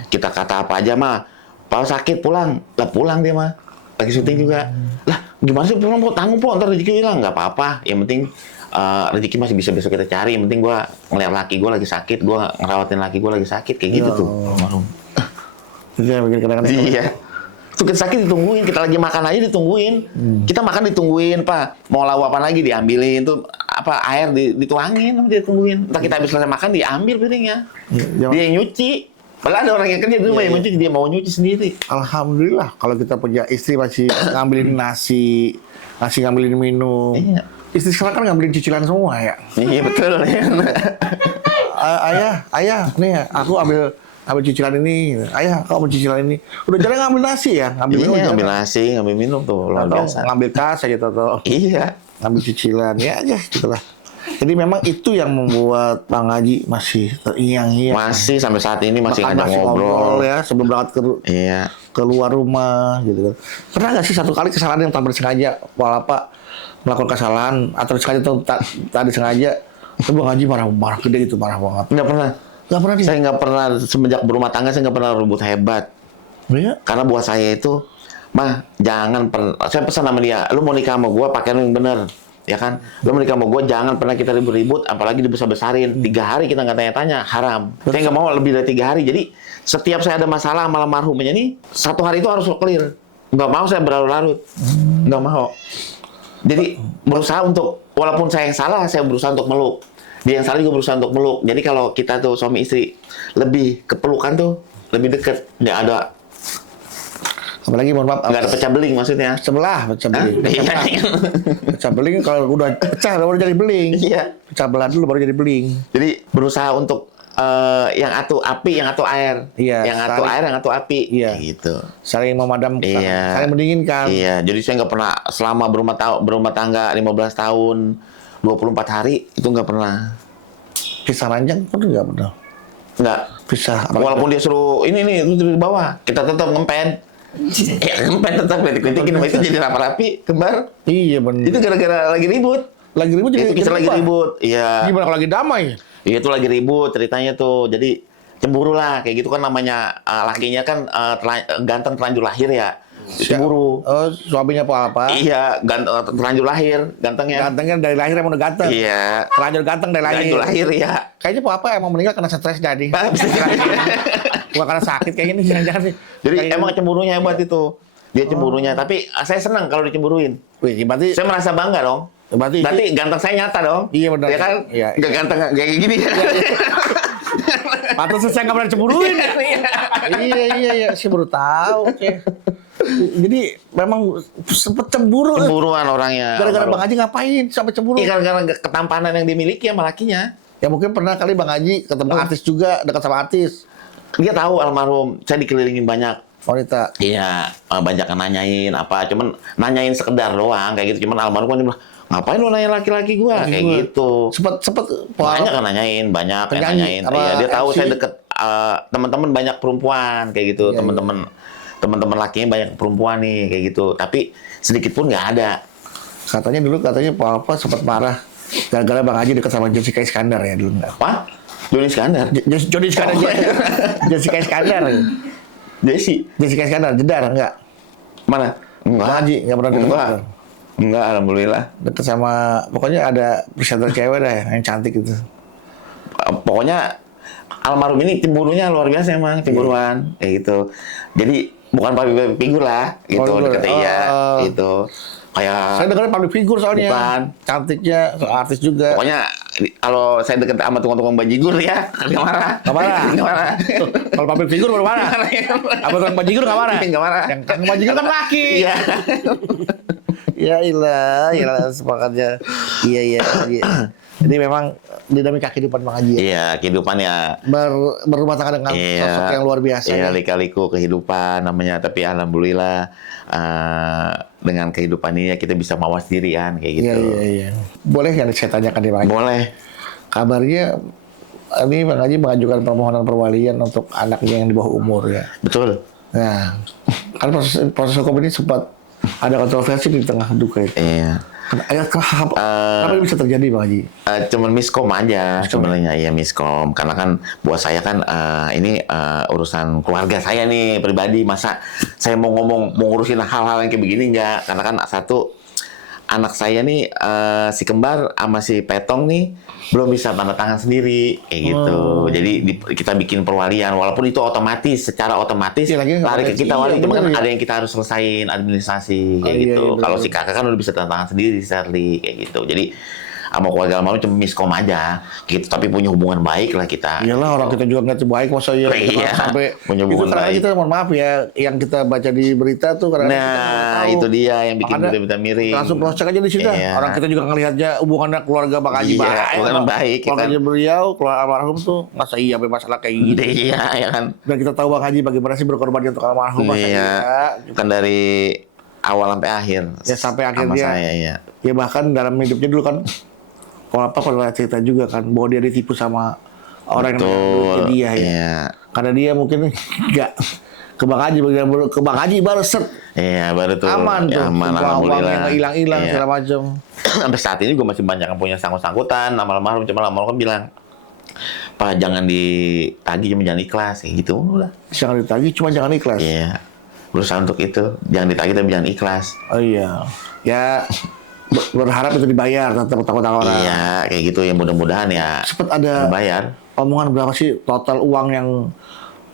Kita kata apa aja mah, kalau sakit pulang, lah pulang dia mah. Lagi syuting juga. Lah gimana sih pulang, po? Tanggung po, ntar rezeki hilang. Nggak apa-apa. Yang penting rezeki masih bisa besok kita cari. Yang penting gua ngeliat laki gua lagi sakit, gua ngerawatin laki gua lagi sakit, kayak gitu Ya tuh Allah. almarhum. Itu yang bikin kadang-kadang. Iya. Tuh kita sakit ditungguin, kita lagi makan aja ditungguin. Kita makan ditungguin, Pak. Mau lauk apa lagi diambilin tuh apa air dituangin sama dia tungguin. Entah kita habis selesai makan diambil piringnya. Ya. Dia yang nyuci. Padahal ada orang yang kerja di rumah yang nyuci, dia mau nyuci sendiri. Alhamdulillah kalau kita punya istri masih ngambilin nasi ngambilin minum. Iya. Istri sekarang kan ngambilin cicilan semua ya. Iya betul ya. Ayah, nih aku ambil cicilan ini. Ayah, kau ambil cicilan ini. Udah jarang ngambil nasi ya, ngambil minum. Iya, jarang. ngambil nasi, ngambil minum tuh luar Atau biasa. ngambil tas aja atau Iya. ngambil cicilan ya aja gitulah. Jadi memang itu yang membuat Bang Haji masih terngiang-ngiang. Masih sampai saat ini masih Makan ngajak nasi ngobrol. ya sebelum berangkat Iya. keluar rumah gitu kan. Pernah nggak sih satu kali kesalahan yang tanpa disengaja, Pak melakukan kesalahan atau sengaja atau tak disengaja, itu Bang Haji marah gede gitu, marah banget. Nggak pernah. Nggak pernah dia. Saya nggak pernah semenjak berumah tangga saya nggak pernah ribut hebat. Iya. Karena buat saya itu, mah jangan pernah. Saya pesan sama dia, lu mau nikah sama gua pakai yang bener, ya kan? Lu mau nikah sama gua jangan pernah kita ribut-ribut, apalagi dibesar-besarin. 3 hari kita nggak tanya-tanya, haram. Saya nggak mau lebih dari 3 hari. Jadi setiap saya ada masalah sama almarhumnya ini, 1 hari itu harus clear. Nggak mau saya berlarut-larut, nggak mau. Jadi berusaha untuk, walaupun saya yang salah, saya berusaha untuk meluk. Dia yang salah juga berusaha untuk meluk. Jadi kalau kita tuh suami istri lebih kepelukan tuh lebih deket, nggak ada Apalagi mohon maaf, nggak ada pecah beling maksudnya. pecah beling. Iya. Pecah beling kalau udah pecah baru jadi beling. Iya. Pecah belah dulu baru jadi beling. Jadi berusaha untuk yang atu api, yang atu air. Iya, Yang atu saling- air, yang atu api. Iya. Gitu. Saling memadamkan, Iya. saling mendinginkan. Iya. Jadi saya nggak pernah selama berumah tangga 15 tahun, 24 hari itu nggak pernah. Pisah ranjang pun nggak pernah. Nggak. Pisah. Walaupun dia suruh ini nih itu di bawah, kita tetap ngempen. Ya ngempen tetap kritik-kritikin itu jadi rapi kembar. Iya benar. Itu gara-gara lagi ribut. Lagi ribut jadi Itu kita lagi apa? ribut. Iya. Gimana kalau lagi damai? Iya itu lagi ribut ceritanya tuh. Jadi cemburu lah kayak gitu kan namanya lakinya kan ganteng terlanjur lahir ya. Cemburu. Oh, suaminya apa? Iya, terlanjur lahir gantengnya. Gantengnya dari lahir emang udah ganteng. Iya. Terlanjur ganteng dari lahir. Terlanjur lahir ya. Kayaknya apa emang meninggal karena stres jadi. Bisa kira-kira. Bukan karena sakit kayaknya nih jangan-jangan sih. Jadi Kayak- emang cemburunya hebat itu. Dia cemburunya, tapi saya senang kalau dicemburuin. Wih, berarti Saya merasa bangga dong. berarti Ganteng saya nyata dong. Iya, benar. Ya kan? Iya. Nggak ganteng kayak gini. patut saya nggak pernah cemburuin. iya, saya baru tahu. Oke. Jadi memang sempet cemburu. Cemburuan orangnya. Gara-gara Bang Haji ngapain sampai cemburu? Iya, karena ketampanan yang dimiliki sama lakinya. Ya mungkin pernah kali Bang Haji ketemu artis juga, dekat sama artis. Dia tahu almarhum, saya dikelilingin banyak. Wanita. Iya, banyak yang nanyain apa, cuman nanyain sekedar doang kayak gitu. Cuman almarhum kan dia bilang, ngapain lu nanya laki-laki gua kayak gua. gitu. Sempet Banyak yang nanyain, banyak yang Penyanyi, nanyain. apa, Iya, dia tahu MC? saya deket teman-teman banyak perempuan kayak gitu, Iya, teman-teman lakinya banyak perempuan nih kayak gitu. Tapi sedikit pun nggak ada. katanya Pak sempat marah gara-gara Bang Haji dekat sama Jessica Iskandar ya dulu enggak? Apa? Joni Iskandar. Jody Iskandar. Jessica Iskandar. Desi. Jessica Iskandar jedar enggak? Mana? Bang Haji enggak pernah dekat. Enggak. Enggak, alhamdulillah. Dekat sama pokoknya ada presenter cewek dah yang cantik gitu. Pokoknya almarhum ini cemburunya luar biasa emang, cemburuan kayak gitu. Jadi bukan public figure lah gitu, Oh, deket iya oh. gitu. Kayak Saya dengar public figure soalnya. Bukan. Cantiknya, artis juga. pokoknya kalau saya deket sama tukang-tukang bajigur ya, nggak marah. Nggak marah? Nggak marah. Kalau public figure baru marah. Apa tukang bajigur nggak marah? Nggak marah. Yang tukang bajigur kan laki. Iya. Ya ilah, sepakatnya. Iya. Jadi memang dinamika kehidupan Bang Haji. Iya, kehidupannya. Berumah tangga dengan sosok yang luar biasa. Iya, lika-liku kehidupan namanya. Tapi alhamdulillah dengan kehidupan ini kita bisa mawas diri kan, kayak gitu. Iya. Boleh yang saya tanyakan nih Bang Haji? Boleh. Kabarnya ini Bang Haji mengajukan permohonan perwalian untuk anaknya yang di bawah umur ya. Betul. Nah, kan proses hukum ini sempat ada kontroversi di tengah duka itu. Iya. Kenapa ini bisa terjadi Bang Haji? Cuman miskom aja sebenarnya, ya miskom. Karena kan buat saya kan ini urusan keluarga saya nih pribadi. Masa saya mau ngurusin hal-hal yang kayak begini enggak? Karena kan satu, anak saya nih si kembar sama si petong nih belum bisa tanda tangan sendiri kayak gitu. Jadi kita bikin perwalian walaupun itu secara otomatis ya, lari ke kita wali, cuma kan ya. ada yang kita harus selesain administrasi kayak gitu. Iya, Kalau si kakak kan udah bisa tanda tangan sendiri Shirley kayak gitu. Jadi sama keluarga almarhum cuma miskom aja gitu, tapi punya hubungan baik lah kita. Iyalah, orang kita juga nggak baik, masa ya Iya, sampai punya itu hubungan kadang baik. Kita mohon maaf ya, yang kita baca di berita tuh kadang Nah, itu dia yang bikin berita miring. langsung cross check aja di situ. Iya. Orang kita juga ngelihatnya hubungannya keluarga Bang Haji Iya, baik. hubungan baik, Keluarganya beliau, keluarga almarhum tuh masa iya sampai masalah kayak gitu. Iya, ya kan. Dan kita tahu Bang Haji bagaimana sih berkorban untuk almarhum. Iya, bukan dari awal sampai akhir. Ya sampai sama akhirnya. saya, ya. Ya bahkan dalam hidupnya dulu kan, kalau pernah cerita juga kan bahwa dia ditipu sama orang yang menurut dia ya. Iya. Karena dia mungkin nggak ke Bang Haji baru set. Iya, baru tuh. Aman tuh. Aman, Uangnya alhamdulillah. nggak hilang-hilang Iya. segala macam. Sampai saat ini gue masih banyak yang punya sangkut-sangkutan sama almarhum, cuma almarhum kan bilang, "Pak, jangan ditagih, jangan ikhlas." Kayak gitu udah. Jangan ditagih, cuma jangan ikhlas. Iya. Berusaha untuk itu. Jangan ditagih tapi jangan ikhlas. Oh iya. Ya berharap itu dibayar tetap orang. Iya, kayak gitu ya, mudah-mudahan ya. Sempat ada Bayar. omongan berapa sih total uang yang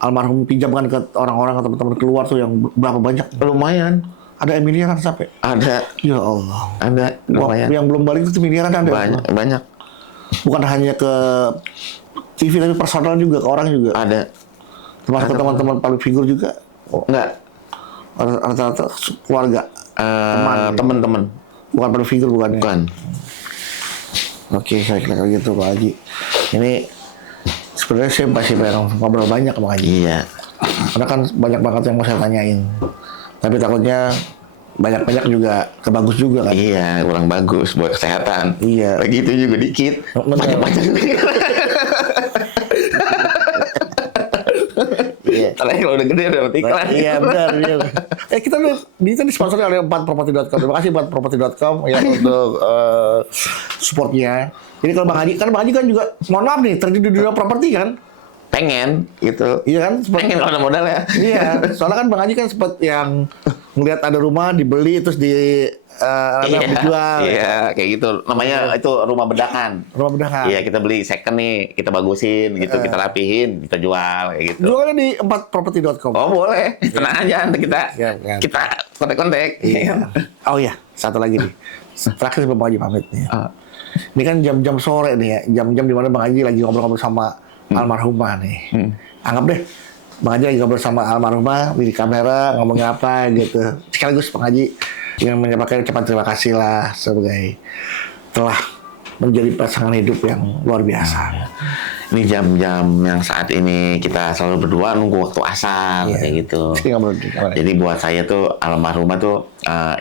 almarhum pinjamkan ke orang-orang atau teman-teman keluar tuh yang berapa banyak? Lumayan. Ada miliaran sampai. Ada. Ya Allah. Ada. Lumayan. Yang belum balik itu miliaran ada. Banyak. Bukan hanya ke TV tapi personal juga, ke orang juga. Ada. Termasuk ke teman-teman public figure juga. Enggak. Rata-rata keluarga. Teman-teman. Bukan public figure bukan. Ya? Bukan. Oke, saya kira gitu Pak Haji. Ini sebenarnya saya masih pengen ngobrol banyak Pak Haji. Iya. Karena kan banyak banget yang mau saya tanyain. Tapi takutnya banyak-banyak juga kebagus juga kan. Iya, kurang bagus buat kesehatan. Iya. Begitu juga dikit. Banyak-banyak juga. Iya. Ternyata kalau udah gede udah mati iklan. Iya benar. Kita disponsori oleh 4property.com. Terima kasih 4property.com ya untuk supportnya. Jadi kalau Bang Haji kan juga mohon maaf nih terjun di dunia properti kan. Pengen gitu. Iya kan? Pengen kalau ada modal ya. Iya. Soalnya kan Bang Haji kan sempat yang ngelihat ada rumah dibeli terus dijual. Iya, kayak gitu. Namanya itu rumah bedakan. Rumah bedakan. Iya, kita beli second nih, kita bagusin gitu, kita rapihin, kita jual kayak gitu. Jualnya di 4property.com. Oh, boleh. Tenang aja, nanti Siap, kan. kita kontak-kontak. Iya. Oh iya, satu lagi nih. Terakhir sebelum Bang Haji pamit nih. Ini kan jam-jam sore nih ya, jam-jam di mana Bang Haji lagi ngobrol-ngobrol sama almarhumah nih. Anggap deh, Bang Haji lagi ngobrol sama almarhumah di kamera ngomongin apa gitu. Sekaligus Bang Haji yang menyampaikan ucapan terima kasih lah sebagai telah menjadi pasangan hidup yang luar biasa. Ini jam-jam yang saat ini kita selalu berdua nunggu waktu asar kayak gitu. Jadi buat saya tuh almarhumah tuh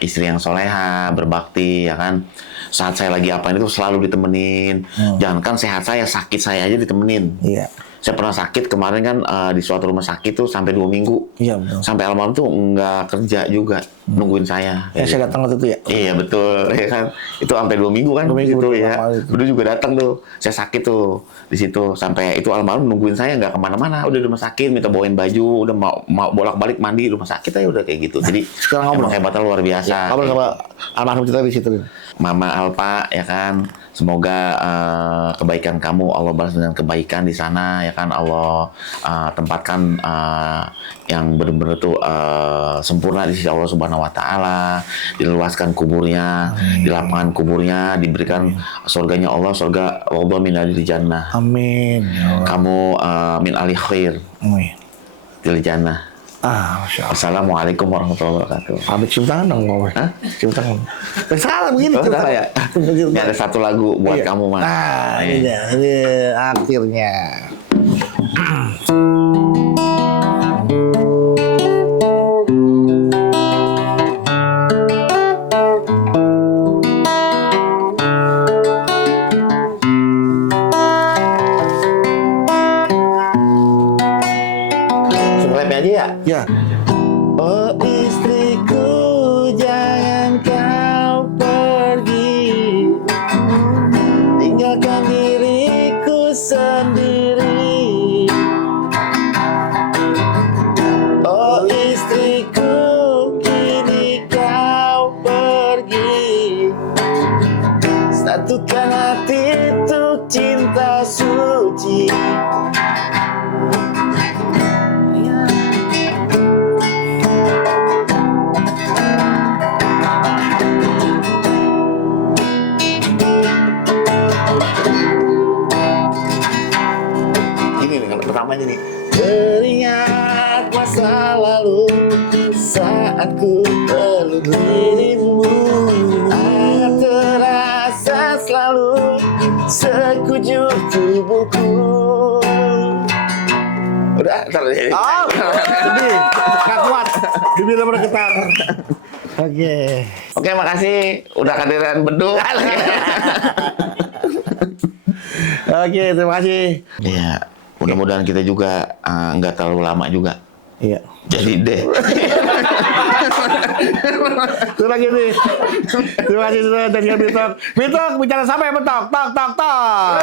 istri yang soleha, berbakti ya kan. Saat saya lagi apain itu selalu ditemenin. Jangankan sehat saya, sakit saya aja ditemenin. Iya. Saya pernah sakit kemarin kan di suatu rumah sakit tuh sampai 2 minggu. Iya betul. Sampai almarhum tuh nggak kerja juga, nungguin saya. Ya saya datang waktu itu ya. Iya betul, ya kan. Itu sampai 2 minggu kan 2 minggu gitu ya. itu. Dulu juga datang tuh. Saya sakit tuh di situ sampai itu almarhum nungguin saya nggak kemana-mana. Udah di rumah sakit, minta bawain baju, udah mau bolak-balik mandi di rumah sakit aja udah kayak gitu. Jadi sekarang ngobrol. hebatnya luar biasa. Ngobrol sama almarhum kita di situ. Mama Alpa ya kan. Semoga kebaikan kamu Allah balas dengan kebaikan di sana ya kan. Allah tempatkan yang benar-benar tuh sempurna di sisi Allah Subhanahu wa taala, diluaskan kuburnya, dilapangkan kuburnya, diberikan surganya Allah, surga Allah min ahli jannah. Amin. Kamu min ahli khair. Amin. Di jannah. Masya Allah. Assalamualaikum warahmatullahi wabarakatuh. Pamit cium tangan dong, Mama. Hah? Cium tangan. Salah begini Oh, cium salah tangan. ya? Cium Ini tangan. ada satu lagu buat Iya. kamu, Mas. Nah, ini dia. Ini akhirnya. Subscribe aja ya. Ya. Oh istriku, jangan kau pergi, tinggalkan diriku sendiri. Oh istriku, kini kau pergi, satukan hati untuk cinta suci. Ini nih, kalau pertamanya nih. Teringat masa lalu saat ku peluk dirimu, hangat terasa selalu sekujur tubuhku. Udah, terjadi. Oh, sedih. Gak kuat. Bibirnya bergetar. Oke. Oke, makasih udah kehadiran beduk. Oke, terima kasih. Iya, mudah-mudahan kita juga nggak terlalu lama juga. Iya. Jadi deh. Itu lagi nih. Terima kasih sudah dari Bitok. Bitok bicara sama ya Betok. Tok tok tok.